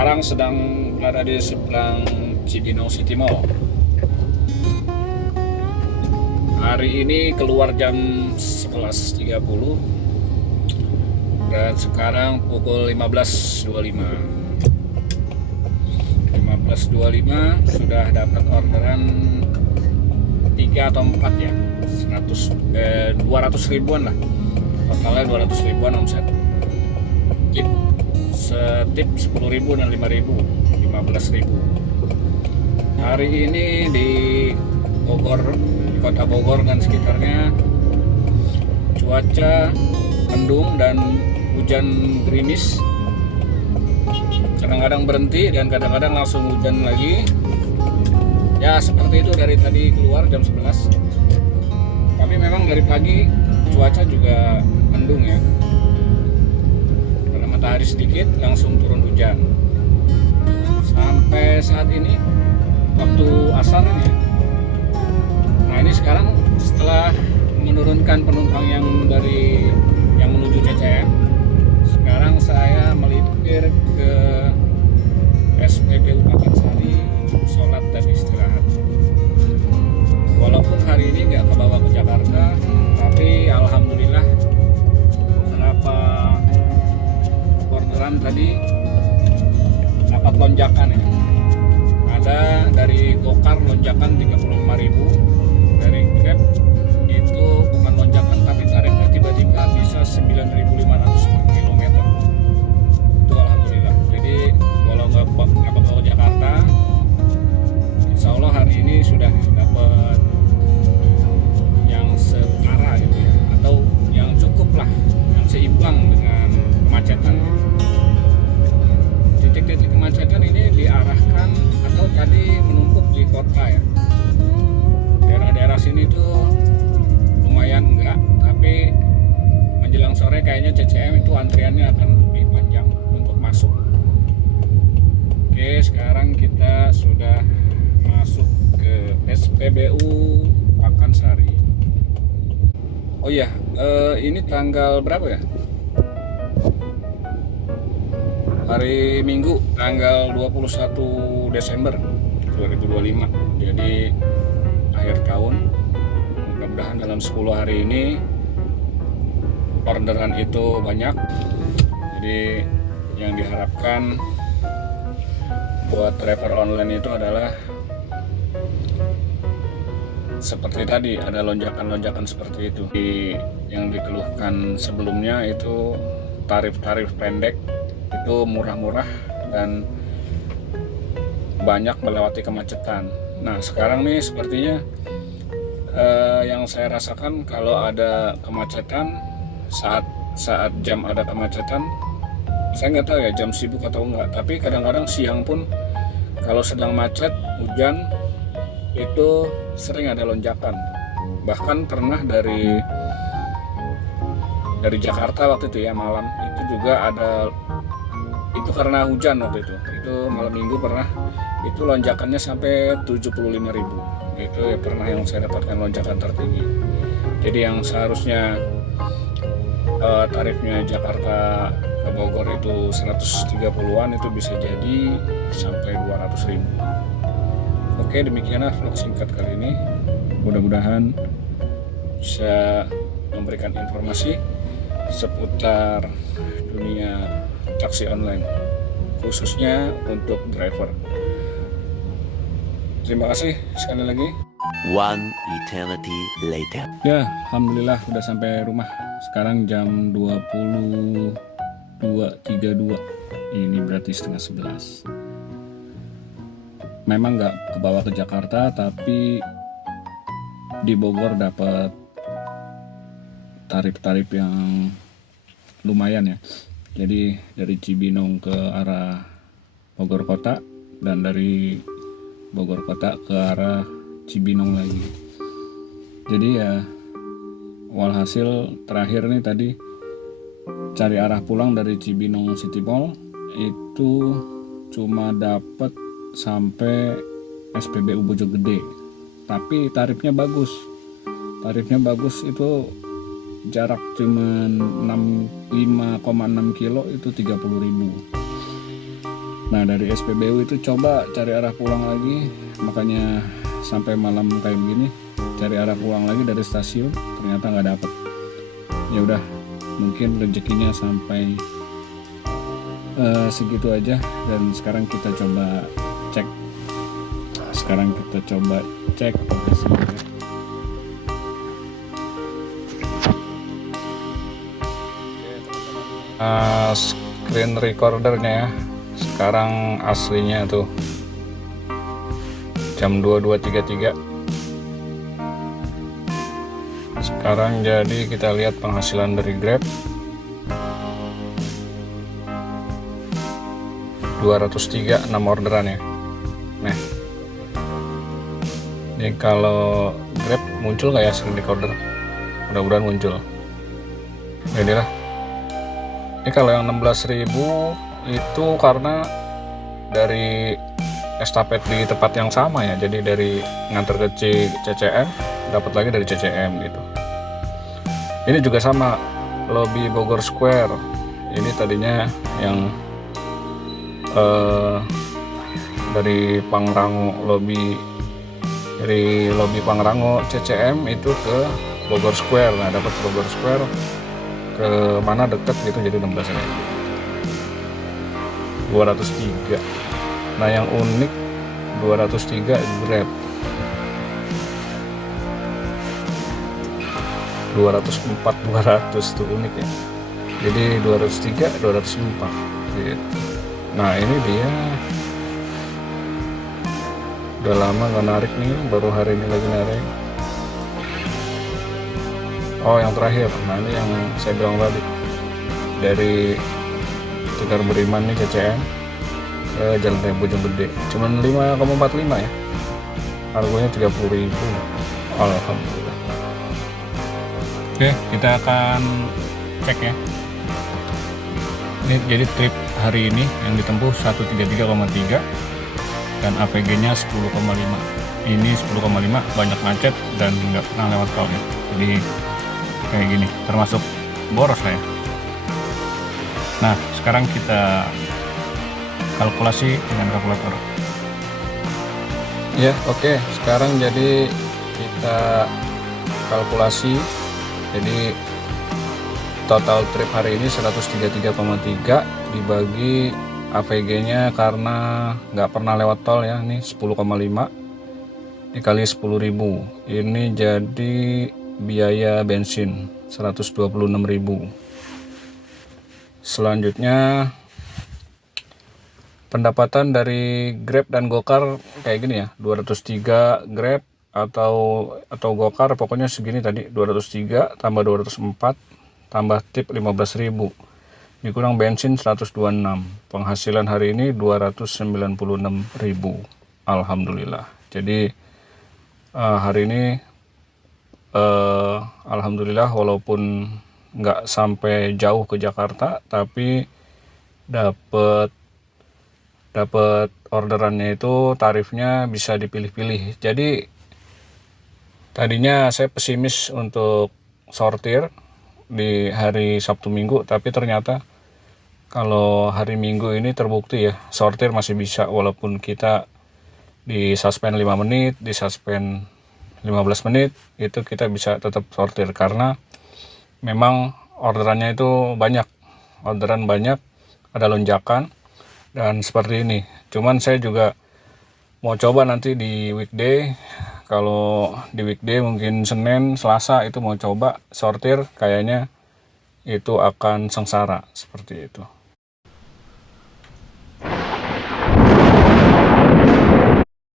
Sekarang sedang berada di seberang Cibinong City Mall. Hari ini keluar jam 11.30 dan sekarang pukul 15.25 sudah dapat orderan 3 atau 4 ya, 200 ribuan lah, totalnya 200 ribuan omset. Setip 10.000 dan 5.000, 15.000. Hari ini di Bogor, di kota Bogor dan sekitarnya, cuaca mendung dan hujan gerimis, kadang-kadang berhenti dan kadang-kadang langsung hujan lagi. Ya seperti itu dari tadi keluar jam 11. Tapi memang dari pagi cuaca juga mendung ya, matahari sedikit langsung turun hujan. Sampai saat ini waktu asar ini ya. Nah ini sekarang setelah menurunkan penumpang yang menuju CCM, sekarang saya melipir ke SPBU Pakansari untuk sholat dan istirahat. Walaupun hari ini nggak kebawa ke Jakarta, tapi alhamdulillah beberapa orderan tadi dapat lonjakan ya. Ada dari Gokar lonjakan 35.000, dari Grab itu bukan lonjakan tapi tarifnya tiba-tiba bisa 9.500 per kilometer. Itu alhamdulillah. Jadi walau nggak bawa ke Jakarta, insya Allah hari ini sudah dapat yang setara gitu ya, atau yang cukup lah, yang seimbang dengan kemacetan. Titik-titik kemacetan ini diarahkan atau tadi menumpuk di kota ya. Daerah-daerah sini tuh lumayan enggak, tapi menjelang sore kayaknya CCM itu antriannya akan lebih panjang untuk masuk. Oke, sekarang kita sudah masuk ke SPBU Pakansari. Oh iya, ini tanggal berapa ya? Hari Minggu tanggal 21 Desember 2025. Jadi akhir tahun. Mudah-mudahan dalam 10 hari ini orderan itu banyak. Jadi yang diharapkan buat driver online itu adalah seperti tadi, ada lonjakan-lonjakan seperti itu. Yang dikeluhkan sebelumnya itu tarif-tarif pendek itu murah-murah dan banyak melewati kemacetan. Nah sekarang nih sepertinya yang saya rasakan kalau ada kemacetan, saat jam ada kemacetan, saya nggak tahu ya jam sibuk atau enggak, tapi kadang-kadang siang pun kalau sedang macet hujan itu sering ada lonjakan. Bahkan pernah dari Jakarta waktu itu ya, malam itu juga ada, itu karena hujan waktu itu malam minggu pernah, itu lonjakannya sampai 75.000. Itu ya pernah yang saya dapatkan lonjakan tertinggi. Jadi yang seharusnya tarifnya Jakarta ke Bogor itu 130-an itu bisa jadi sampai 200.000. Oke, demikianlah vlog singkat kali ini. Mudah-mudahan bisa memberikan informasi seputar dunia taksi online, khususnya untuk driver. Terima kasih sekali lagi. One eternity later. Ya, alhamdulillah udah sampai rumah. Sekarang jam 22.32. Ini berarti setengah 11. Memang nggak kebawa ke Jakarta, tapi di Bogor dapat tarif-tarif yang lumayan ya. Jadi dari Cibinong ke arah Bogor Kota dan dari Bogor Kota ke arah Cibinong lagi. Jadi ya walhasil terakhir nih tadi cari arah pulang dari Cibinong City Mall itu cuma dapat sampai SPBU Bojonggede, tapi tarifnya bagus. Itu jarak cuman 5,6 kilo itu 30.000. Nah dari SPBU itu coba cari arah pulang lagi, makanya sampai malam kayak begini cari arah pulang lagi dari stasiun ternyata nggak dapet. Ya udah, mungkin rezekinya sampai segitu aja. Dan sekarang kita coba cek. Lokasinya. Screen recordernya ya. Sekarang aslinya tuh jam 22.33. Sekarang jadi kita lihat penghasilan dari Grab 203, 6 orderan ya. Nah, ini kalau Grab muncul nggak ya screen recorder? Mudah-mudahan muncul. Jadi lah. Ini kalau yang 16.000 itu karena dari estafet di tempat yang sama ya. Jadi dari nganter ke CCM dapat lagi dari CCM gitu. Ini juga sama, lobby Bogor Square. Ini tadinya yang dari Pangrango dari lobby Pangrango CCM itu ke Bogor Square. Nah dapat Bogor Square ke mana deket gitu, jadi 16.000. 203. Nah yang unik 203 Grab 204 tuh unik ya. Jadi 203 204 gitu. Nah ini dia udah lama nggak narik nih, baru hari ini lagi narik. Oh yang terakhir, nah ini yang saya bilang tadi dari Tegar Beriman nih CCM ke Jalan Raya Bojonggede, cuman 5,45 ya, harganya 30.000. Alhamdulillah. Oke, kita akan cek ya. Ini jadi trip hari ini yang ditempuh 133,3 dan AVG-nya 10,5. Ini 10,5, banyak macet dan nggak pernah lewat tol ya. Jadi kayak gini, termasuk boros lah ya. Nah, sekarang kita kalkulasi dengan kalkulator. Ya, oke. Sekarang jadi kita kalkulasi. Jadi total trip hari ini 133,3 dibagi AVG-nya karena nggak pernah lewat tol ya. Ini 10,5 dikali 10.000. Ini jadi biaya bensin 126.000. Selanjutnya pendapatan dari Grab dan Gokar kayak gini ya, 203 Grab atau Gokar, pokoknya segini tadi, 203 tambah 204 tambah tip 15.000 dikurang bensin 126. Penghasilan hari ini 296.000. Alhamdulillah. Jadi hari ini alhamdulillah walaupun nggak sampai jauh ke Jakarta, tapi dapat orderannya itu tarifnya bisa dipilih-pilih. Jadi tadinya saya pesimis untuk sortir di hari Sabtu Minggu, tapi ternyata kalau hari Minggu ini terbukti ya, sortir masih bisa walaupun kita di suspend 5 menit, di suspend 15 menit, itu kita bisa tetap sortir karena memang orderannya itu banyak, ada lonjakan dan seperti ini. Cuman saya juga mau coba nanti di weekday. Kalau di weekday mungkin Senin, Selasa itu mau coba sortir, kayaknya itu akan sengsara seperti itu.